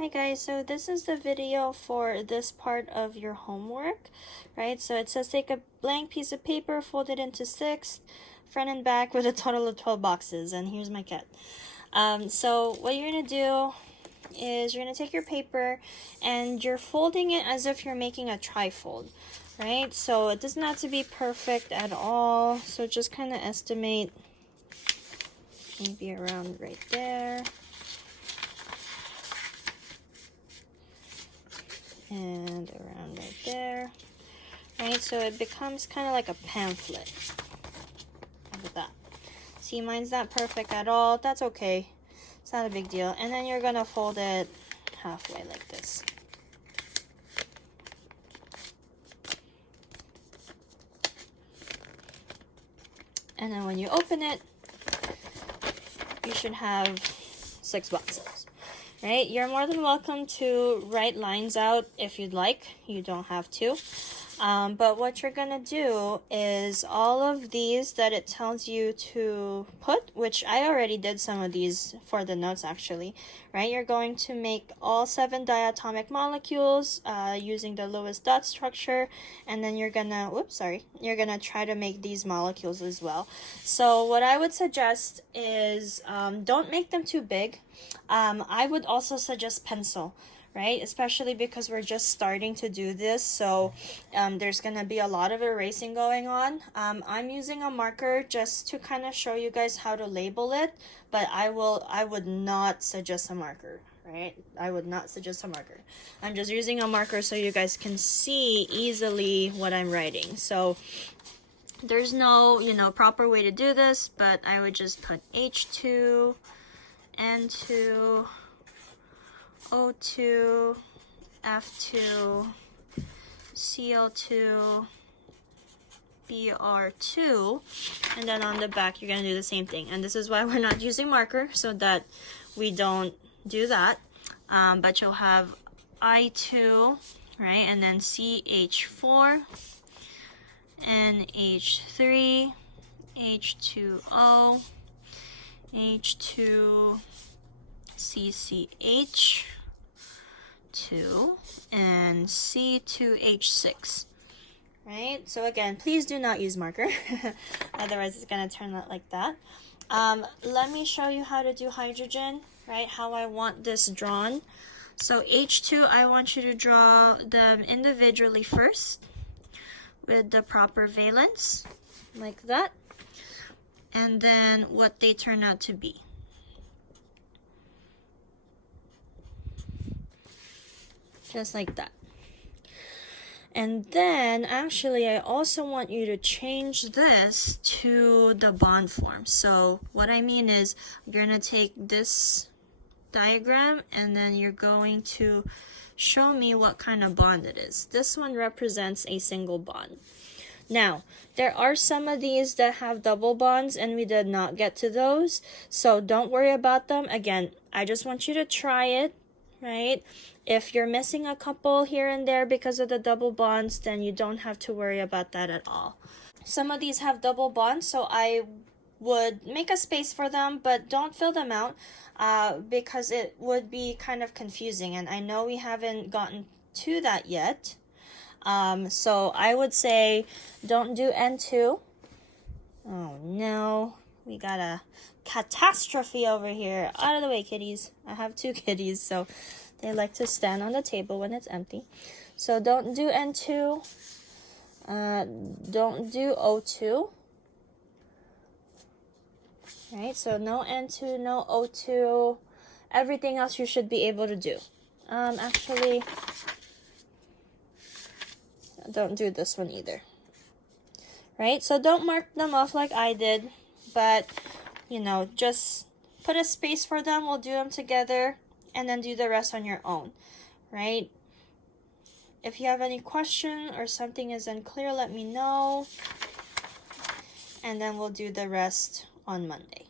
Hi guys, so this is the video for this part of your homework, right? So it says take a blank piece of paper, fold it into 6, front and back with a total of 12 boxes, and here's my cat. So what you're going to do is you're going to take your paper and you're folding it as if you're making a trifold, right? So it doesn't have to be perfect at all, so just kind of estimate maybe around right there. And around right there, right? So it becomes kind of like a pamphlet. How about that? See, mine's not perfect at all. That's okay. It's not a big deal. And then you're gonna fold it halfway like this. And then when you open it, you should have 6 boxes. Right? You're more than welcome to write lines out if you'd like. You don't have to. But what you're going to do is all of these that it tells you to put, which I already did some of these for the notes actually, right? You're going to make all 7 diatomic molecules using the Lewis dot structure, and then you're going to, you're going to try to make these molecules as well. So what I would suggest is don't make them too big. I would also suggest pencil, right? Especially because we're just starting to do this, so there's gonna be a lot of erasing going on. I'm using a marker just to kind of show you guys how to label it, but I would not suggest a marker, right? I would not suggest a marker. I'm just using a marker so you guys can see easily what I'm writing. So there's no, proper way to do this, but I would just put H2, N2, O2, F2, Cl2, Br2, and then on the back you're going to do the same thing. And this is why we're not using marker, so that we don't do that. But you'll have I2, right, and then CH4, NH3, H2O, H2, CCH2, and C2H6, right? So again, please do not use marker, otherwise it's going to turn out like that. Let me show you how to do hydrogen, right? How I want this drawn. So H2, I want you to draw them individually first with the proper valence, like that, and then what they turn out to be. Just like that. And then actually I also want you to change this to the bond form. So what I mean is you're going to take this diagram and then you're going to show me what kind of bond it is. This one represents a single bond. Now, there are some of these that have double bonds and we did not get to those, so don't worry about them. Again, I just want you to try it, right? If you're missing a couple here and there because of the double bonds, then you don't have to worry about that at all. Some of these have double bonds, so I would make a space for them, but don't fill them out because it would be kind of confusing, and I know we haven't gotten to that yet. So I would say don't do N2. Oh no, we got a catastrophe over here. Out of the way, kitties. I have 2 kitties, so they like to stand on the table when it's empty. So don't do N2. Don't do O2. Right, so no N2, no O2. Everything else you should be able to do. Actually, don't do this one either. Right, so don't mark them off like I did, but just put a space for them. We'll do them together and then do the rest on your own, right? If you have any question or something is unclear, let me know, and then we'll do the rest on Monday.